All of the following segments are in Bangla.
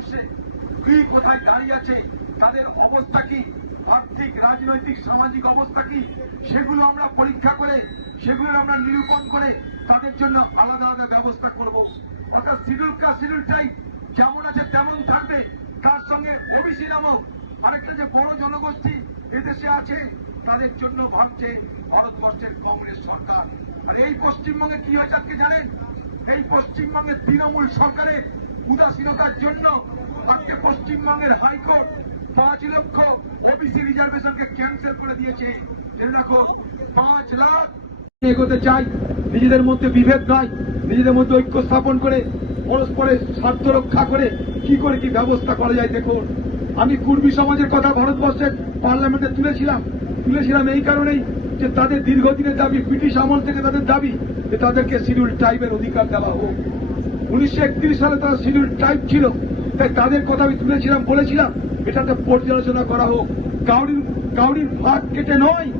শতাংশে কি কোথায় দাঁড়িয়ে আছে, তাদের অবস্থা কি? আর্থিক, রাজনৈতিক, সামাজিক অবস্থা কি? সেগুলো আমরা পরীক্ষা করে, সেগুলো আমরা নিরূপণ করে তাদের জন্য আলাদা আলাদা ব্যবস্থা করব। অর্থাৎ শিডিউল কাস্ট শিডিউল টাইপ যেমন আছে তেমন থাকবে। তার সঙ্গে ওবিসি নামক আরেকটা যে বড় জনগোষ্ঠী এদেশে আছে, তাদের জন্য ভাবছে ভারতবর্ষের কংগ্রেস সরকার। এই পশ্চিমবঙ্গে কি হয়েছে আজকে জানেন? এই পশ্চিমবঙ্গের তৃণমূল সরকারের উদাসীনতার জন্য আজকে পশ্চিমবঙ্গের হাইকোর্ট পাঁচ লক্ষ ওবিসি রিজার্ভেশনকে ক্যান্সেল করে দিয়েছে। জেনে রাখো, পাঁচ লাখ এগোতে চাই। নিজেদের মধ্যে বিভেদ নয়। নিজেদের মধ্যে ঐক্য স্থাপন করে, পরস্পরের স্বার্থ রক্ষা করে কি করে কি ব্যবস্থা করা যায় দেখুন। আমি কুর্মী সমাজের কথা ভারতবর্ষের পার্লামেন্টে তুলেছিলাম। তুলেছিলাম এই কারণেই যে তাদের দীর্ঘদিনের দাবি, ব্রিটিশ আমল থেকে তাদের দাবি যে তাদেরকে শিডিউল টাইপের অধিকার দেওয়া হোক। উনিশশো একত্রিশ সালে তারা শিডিউল টাইপ ছিল। তাই তাদের কথা আমি তুলেছিলাম, বলেছিলাম। এটা একটা পর্যালোচনা করা হোক। কাউরির কাউরির ভাগ কেটে নয়।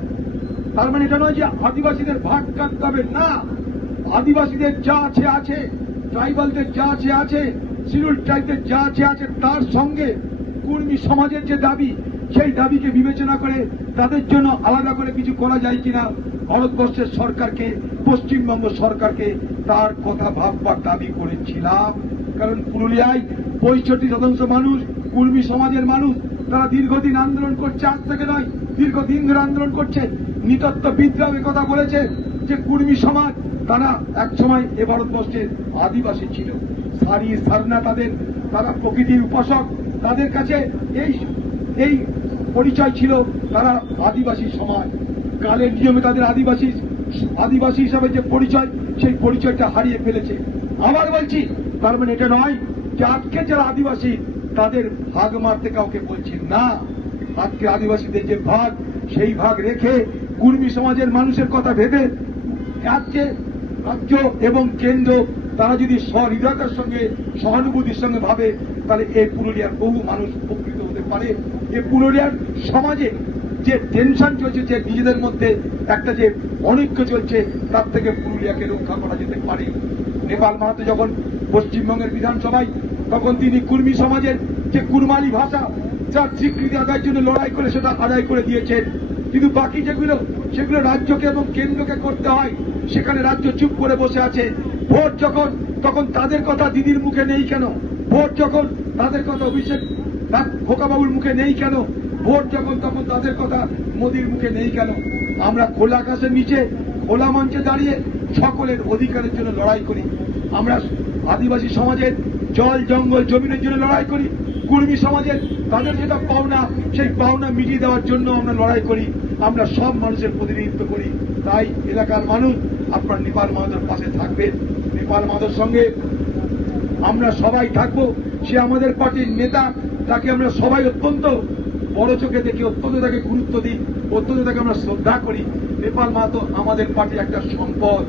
তার মানে এটা নয় যে আদিবাসীদের ভাগ কাটতে হবে। না। আদিবাসীদের যা আছে আছে। ট্রাইবালদের যা আছে আছে। শিডিউল ট্রাইবদের যা আছে আছে, তার সঙ্গে কুর্মী সমাজের যে দাবি, সেই দাবিকে বিবেচনা করে তাদের জন্য আলাদা করে কিছু করা যায় কিনা, ভারতবর্ষের সরকারকে, পশ্চিমবঙ্গ সরকারকে তার কথা ভাববার দাবি করেছিলাম। কারণ পুরুলিয়ায় পঁয়ষট্টি শতাংশ মানুষ, কুর্মী সমাজের মানুষ, তারা দীর্ঘদিন আন্দোলন করছে, আজ থেকে নয়, দীর্ঘদিন ধরে আন্দোলন করছে। নিতত্ব বিদ্রাম কথা বলেছে যে, কুর্মী সমাজ, তারা এক সময় এ ভারতবর্ষের আদিবাসী ছিল। সারি সারনা তাদের, তারা প্রকৃতির উপাসক। তাদের কাছে এই এই পরিচয় ছিল, তারা আদিবাসী সমাজ। কালের নিয়মে তাদের আদিবাসী আদিবাসী হিসাবে যে পরিচয় সেই পরিচয়টা হারিয়ে ফেলেছে। আবার বলছি, তার মানে এটা নয় যে আজকে যারা আদিবাসী, তাদের ভাগ মারতে কাউকে বলছি না। আজকে আদিবাসীদের যে ভাগ, সেই ভাগ রেখে কুর্মী সমাজের মানুষের কথা ভেবে রাজ্যে, রাজ্য এবং কেন্দ্র, তারা যদি সহৃদয়তার সঙ্গে, সহানুভূতির সঙ্গে ভাবে, তাহলে এই পুরুলিয়ার বহু মানুষ উপকৃত হতে পারে। এ পুরুলিয়ার সমাজে যে টেনশন চলছে, যে নিজেদের মধ্যে একটা যে অনৈক্য চলছে, তার থেকে পুরুলিয়াকে রক্ষা করা যেতে পারে। নেপাল মাহাতো যখন পশ্চিমবঙ্গের বিধানসভায়, তখন তিনি কুর্মী সমাজের যে কুরমালি ভাষা, যার স্বীকৃতি আদায়ের জন্য লড়াই করে সেটা আদায় করে দিয়েছেন। কিন্তু বাকি যেগুলো, সেগুলো রাজ্যকে এবং কেন্দ্রকে করতে হয়, সেখানে রাজ্য চুপ করে বসে আছে। ভোট যখন, তখন তাদের কথা দিদির মুখে নেই কেন? ভোট যখন তাদের কথা অভিষেক খোকাবাবুর মুখে নেই কেন? ভোট যখন তখন তাদের কথা মোদির মুখে নেই কেন? আমরা খোলা আকাশের নিচে, খোলা মঞ্চে দাঁড়িয়ে সকলের অধিকারের জন্য লড়াই করি। আমরা আদিবাসী সমাজের, জল, জঙ্গল, জমিনের জন্য লড়াই করি। কুর্মী সমাজের, তাদের যেটা পাওনা, সেই পাওনা মিটিয়ে দেওয়ার জন্য আমরা লড়াই করি। আমরা সব মানুষের প্রতিনিধিত্ব করি। তাই এলাকার মানুষ আপনার নেপাল মাহাতোর পাশে থাকবেন নেপাল মাহাতোর সঙ্গে আমরা সবাই থাকব। সে আমাদের পার্টির নেতা, তাকে আমরা সবাই অত্যন্ত বড় চোখে দেখি, অত্যন্ত তাকে গুরুত্ব দিই, অত্যন্ত তাকে আমরা শ্রদ্ধা করি। নেপাল মাহাতো আমাদের পার্টির একটা সম্পদ।